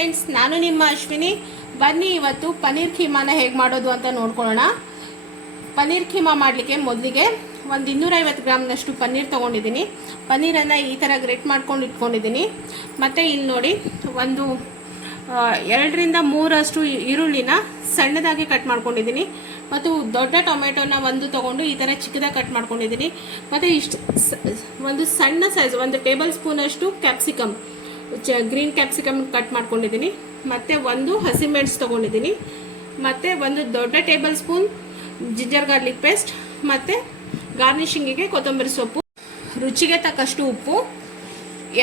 Friends, ನಾನು ನಿಮ್ಮ ಅಶ್ವಿನಿ. ಬನ್ನಿ ಇವತ್ತು ಪನ್ನೀರ್ ಖೀಮಾನ ಹೇಗೆ ಮಾಡೋದು ಅಂತ ನೋಡ್ಕೊಳ್ಳೋಣ. ಪನ್ನೀರ್ ಖೀಮಾ ಮಾಡಲಿಕ್ಕೆ ಮೊದಲಿಗೆ ಒಂದು ಇನ್ನೂರೈವತ್ತು ಗ್ರಾಮ್ನಷ್ಟು ಪನ್ನೀರ್ ತೊಗೊಂಡಿದ್ದೀನಿ. ಪನ್ನೀರನ್ನು ಈ ಥರ ಗ್ರೇಟ್ ಮಾಡ್ಕೊಂಡು ಇಟ್ಕೊಂಡಿದ್ದೀನಿ. ಮತ್ತು ಇಲ್ಲಿ ನೋಡಿ, ಒಂದು ಎರಡರಿಂದ ಮೂರಷ್ಟು ಈರುಳ್ಳಿನ ಸಣ್ಣದಾಗಿ ಕಟ್ ಮಾಡ್ಕೊಂಡಿದ್ದೀನಿ. ಮತ್ತು ದೊಡ್ಡ ಟೊಮೆಟೊನ ಒಂದು ತೊಗೊಂಡು ಈ ಥರ ಚಿಕ್ಕದಾಗಿ ಕಟ್ ಮಾಡ್ಕೊಂಡಿದ್ದೀನಿ. ಮತ್ತು ಇಷ್ಟು ಒಂದು ಸಣ್ಣ ಸೈಜ್, ಒಂದು ಟೇಬಲ್ ಸ್ಪೂನಷ್ಟು ಕ್ಯಾಪ್ಸಿಕಮ್. ಚ ಗ್ರೀನ್ ಕ್ಯಾಪ್ಸಿಕಮ್ ಕಟ್ ಮಾಡ್ಕೊಂಡಿದ್ದೀನಿ. ಮತ್ತು ಒಂದು ಹಸಿಮೆಣಸು ತೊಗೊಂಡಿದ್ದೀನಿ. ಮತ್ತು ಒಂದು ದೊಡ್ಡ table spoon ginger garlic paste. ಮತ್ತು ಗಾರ್ನಿಷಿಂಗಿಗೆ ಕೊತ್ತಂಬರಿ ಸೊಪ್ಪು. ರುಚಿಗೆ ತಕ್ಕಷ್ಟು ಉಪ್ಪು.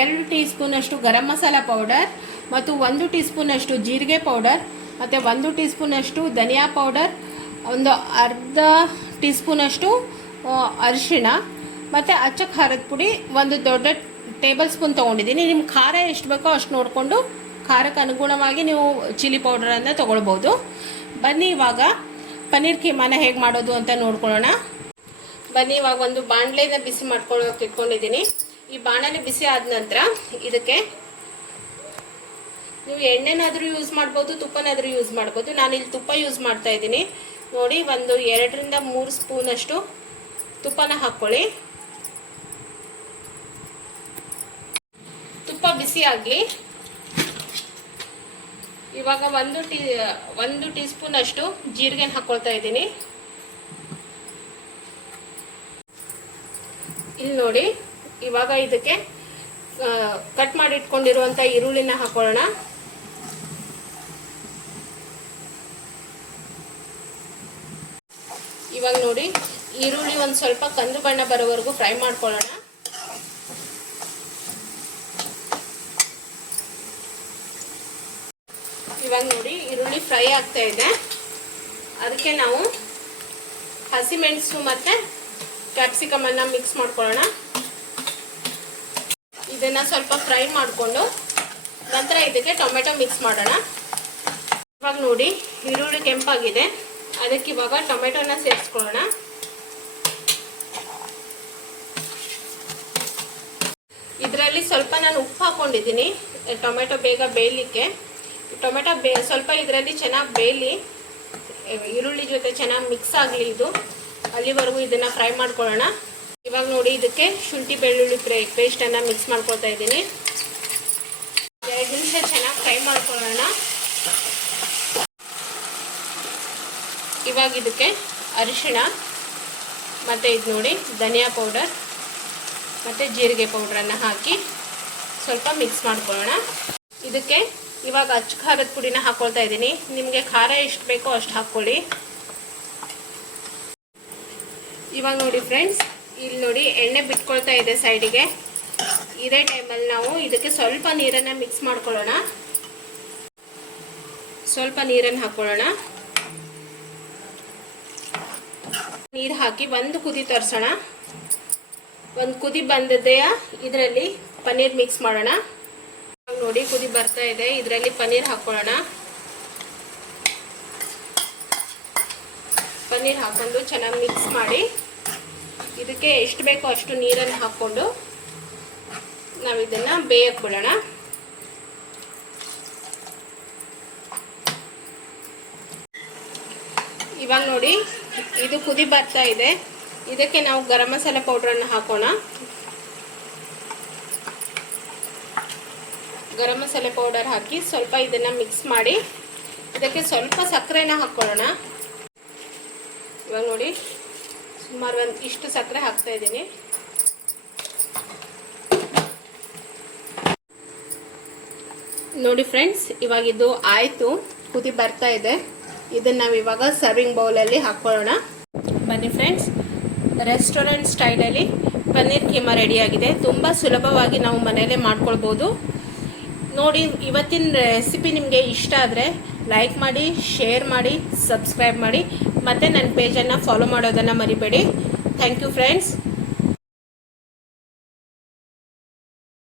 ಎರಡು ಟೀ ಸ್ಪೂನಷ್ಟು ಗರಂ ಮಸಾಲ ಪೌಡರ್ ಮತ್ತು ಒಂದು ಟೀ ಸ್ಪೂನಷ್ಟು ಜೀರಿಗೆ ಪೌಡರ್. ಮತ್ತು ಒಂದು ಟೀ ಸ್ಪೂನಷ್ಟು ಧನಿಯಾ ಪೌಡರ್. ಒಂದು ಅರ್ಧ ಟೀ ಸ್ಪೂನಷ್ಟು ಅರಿಶಿಣ. ಮತ್ತು ಅಚ್ಚ ಖಾರದ ಪುಡಿ. ಒಂದು ದೊಡ್ಡ ಟೇಬಲ್ ಸ್ಪೂನ್ ತೊಗೊಂಡಿದ್ದೀನಿ. ನಿಮ್ಮ ಖಾರ ಎಷ್ಟು ಬೇಕೋ ಅಷ್ಟು ನೋಡಿಕೊಂಡು ಖಾರಕ್ಕೆ ಅನುಗುಣವಾಗಿ ನೀವು ಚಿಲ್ಲಿ ಪೌಡರನ್ನು ತೊಗೊಳ್ಬೋದು. ಬನ್ನಿ ಇವಾಗ. ಪನ್ನೀರ್ ಕೀಮಾನ ಹೇಗೆ ಮಾಡೋದು ಅಂತ ನೋಡ್ಕೊಳ್ಳೋಣ. ಬನ್ನಿ ಇವಾಗ ಒಂದು ಬಾಣಲೆನ ಬಿಸಿ ಮಾಡ್ಕೊಳ್ಳೋಕೆ ಇಟ್ಕೊಂಡಿದ್ದೀನಿ. ಈ ಬಾಣಲೆ ಬಿಸಿ ಆದ ನಂತರ ಇದಕ್ಕೆ ನೀವು ಎಣ್ಣೆನಾದರೂ ಯೂಸ್ ಮಾಡ್ಬೋದು, ತುಪ್ಪನಾದರೂ ಯೂಸ್ ಮಾಡ್ಬೋದು. ನಾನು ಇಲ್ಲಿ ತುಪ್ಪ ಯೂಸ್ ಮಾಡ್ತಾ ಇದ್ದೀನಿ. ನೋಡಿ, ಒಂದು ಎರಡರಿಂದ ಮೂರು ಸ್ಪೂನಷ್ಟು ತುಪ್ಪನ ಹಾಕ್ಕೊಳ್ಳಿ ತುಪ್ಪ ಬಿಸಿ ಆಗಲಿ ಇವಾಗ ಒಂದು ಟೀ ಒಂದು ಟೀ ಸ್ಪೂನ್ ಅಷ್ಟು ಜೀರಿಗೆನ ಹಾಕೊಳ್ತಾ ಇದ್ದೀನಿ. ಇಲ್ಲಿ ನೋಡಿ, ಇವಾಗ ಇದಕ್ಕೆ ಕಟ್ ಮಾಡಿ ಇಟ್ಕೊಂಡಿರುವಂಥ ಈರುಳ್ಳಿನ ಹಾಕೊಳ್ಳೋಣ. ಇವಾಗ ನೋಡಿ, ಈರುಳ್ಳಿ ಒಂದು ಸ್ವಲ್ಪ ಕಂದು ಬಣ್ಣ ಬರೋವರೆಗೂ ಫ್ರೈ ಮಾಡ್ಕೊಳ್ಳೋಣ. ಇವಾಗ ನೋಡಿ ಈರುಳ್ಳಿ ಫ್ರೈ ಆಗ್ತಾ ಇದೆ. ಅದಕ್ಕೆ ನಾವು ಹಸಿಮೆಣಸು ಮತ್ತು ಕ್ಯಾಪ್ಸಿಕಮ್ ಅನ್ನ ಮಿಕ್ಸ್ ಮಾಡ್ಕೊಳ್ಳೋಣ. ಇದನ್ನ ಸ್ವಲ್ಪ ಫ್ರೈ ಮಾಡಿಕೊಂಡು ನಂತರ ಇದಕ್ಕೆ ಟೊಮೆಟೊ ಮಿಕ್ಸ್ ಮಾಡೋಣ. ಇವಾಗ ನೋಡಿ ಈರುಳ್ಳಿ ಕೆಂಪಾಗಿದೆ. ಅದಕ್ಕೆ ಇವಾಗ ಟೊಮೆಟೊನ ಸೇರಿಸ್ಕೊಳ್ಳೋಣ. ಇದರಲ್ಲಿ ಸ್ವಲ್ಪ ನಾನು ಉಪ್ಪು ಹಾಕೊಂಡಿದ್ದೀನಿ. ಟೊಮೆಟೊ ಬೇಗ ಬೇಯಲಿಕ್ಕೆ. ಟೊಮೆಟೊ ಬೇ, ಸ್ವಲ್ಪ ಇದರಲ್ಲಿ ಚೆನ್ನಾಗಿ ಬೇಯಲಿ ಈರುಳ್ಳಿ ಜೊತೆ ಚೆನ್ನಾಗಿ ಮಿಕ್ಸ್ ಆಗಲಿ ಇದು. ಅಲ್ಲಿವರೆಗೂ ಇದನ್ನು ಫ್ರೈ ಮಾಡ್ಕೊಳ್ಳೋಣ. ಇವಾಗ ನೋಡಿ ಇದಕ್ಕೆ ಶುಂಠಿ ಬೆಳ್ಳುಳ್ಳಿ ಪ್ರೇ ಪೇಸ್ಟನ್ನು ಮಿಕ್ಸ್ ಮಾಡ್ಕೊಳ್ತಾ ಇದ್ದೀನಿ. ಎರಡು ನಿಮಿಷ ಚೆನ್ನಾಗಿ ಫ್ರೈ ಮಾಡ್ಕೊಳ್ಳೋಣ. ಇವಾಗ ಇದಕ್ಕೆ ಅರಿಶಿಣ, ಮತ್ತು ಇದು ನೋಡಿ ಧನಿಯಾ ಪೌಡರ್, ಮತ್ತು ಜೀರಿಗೆ ಪೌಡ್ರನ್ನು ಹಾಕಿ ಸ್ವಲ್ಪ ಮಿಕ್ಸ್ ಮಾಡ್ಕೊಳ್ಳೋಣ. ಇದಕ್ಕೆ ಇವಾಗ ಅಚ್ಚ ಖಾರದ ಪುಡಿನ ಹಾಕೊಳ್ತಾ ಇದ್ದೀನಿ. ನಿಮಗೆ ಖಾರ ಎಷ್ಟು ಬೇಕೋ ಅಷ್ಟು ಹಾಕ್ಕೊಳ್ಳಿ. ಇವಾಗ ನೋಡಿ ಫ್ರೆಂಡ್ಸ್ ಇಲ್ಲಿ ನೋಡಿ ಎಣ್ಣೆ ಬಿಟ್ಕೊಳ್ತಾ ಇದೆ ಸೈಡಿಗೆ ಇದೇ ಟೈಮಲ್ಲಿ ನಾವು ಇದಕ್ಕೆ ಸ್ವಲ್ಪ ನೀರನ್ನು ಮಿಕ್ಸ್ ಮಾಡ್ಕೊಳ್ಳೋಣ. ಸ್ವಲ್ಪ ನೀರನ್ನು ಹಾಕ್ಕೊಳ್ಳೋಣ. ನೀರು ಹಾಕಿ ಒಂದು ಕುದಿ ತರಿಸೋಣ. ಒಂದು ಕುದಿ ಬಂದದ್ದೆಯ ಇದರಲ್ಲಿ ಪನ್ನೀರ್ ಮಿಕ್ಸ್ ಮಾಡೋಣ. ನೋಡಿ, ಕುದಿ ಬರ್ತಾ ಇದೆ. ಇದರಲ್ಲಿ ಪನ್ನೀರ್ ಹಾಕೊಳ್ಳೋಣ. ಪನ್ನೀರ್ ಹಾಕೊಂಡು ಚೆನ್ನಾಗಿ ಮಿಕ್ಸ್ ಮಾಡಿ. ಇದಕ್ಕೆ ಎಷ್ಟು ಬೇಕೋ ಅಷ್ಟು ನೀರನ್ನು ಹಾಕ್ಕೊಂಡು ನಾವು ಇದನ್ನು ಬೇಯಕ್ಕೆ ಬಿಡೋಣ ಇವಾಗ ನೋಡಿ, ಇದು ಕುದಿ ಬರ್ತಾ ಇದೆ. ಇದಕ್ಕೆ ನಾವು ಗರಂ ಮಸಾಲೆ ಪೌಡ್ರನ್ನು ಹಾಕೋಣ. ಗರಂ ಮಸಾಲೆ ಪೌಡರ್ ಹಾಕಿ ಸ್ವಲ್ಪ ಇದನ್ನು ಮಿಕ್ಸ್ ಮಾಡಿ, ಇದಕ್ಕೆ ಸ್ವಲ್ಪ ಸಕ್ಕರೆನ ಹಾಕ್ಕೊಳ್ಳೋಣ. ಇವಾಗ ನೋಡಿ, ಸುಮಾರು ಒಂದು ಇಷ್ಟು ಸಕ್ಕರೆ ಹಾಕ್ತಾ ಇದ್ದೀನಿ. ನೋಡಿ ಫ್ರೆಂಡ್ಸ್ ಇವಾಗ ಇದು ಆಯಿತು, ಕುದಿ ಬರ್ತಾ ಇದೆ. ಇದನ್ನು ನಾವು ಇವಾಗ ಸರ್ವಿಂಗ್ ಬೌಲಲ್ಲಿ ಹಾಕ್ಕೊಳ್ಳೋಣ. ಬನ್ನಿ ಫ್ರೆಂಡ್ಸ್ ರೆಸ್ಟೋರೆಂಟ್ ಸ್ಟೈಲಲ್ಲಿ ಪನ್ನೀರ್ ಕೀಮಾ ರೆಡಿಯಾಗಿದೆ ತುಂಬ ಸುಲಭವಾಗಿ ನಾವು ಮನೆಯಲ್ಲೇ ಮಾಡ್ಕೊಳ್ಬೋದು. ನೋಡಿ, ಇವತ್ತಿನ ರೆಸಿಪಿ ನಿಮಗೆ ಇಷ್ಟ ಆದರೆ ಲೈಕ್ ಮಾಡಿ ಶೇರ್ ಮಾಡಿ ಸಬ್ಸ್ಕ್ರೈಬ್ ಮಾಡಿ. ಮತ್ತು ನನ್ನ ಪೇಜನ್ನು ಫಾಲೋ ಮಾಡೋದನ್ನು ಮರಿಬೇಡಿ. Thank you friends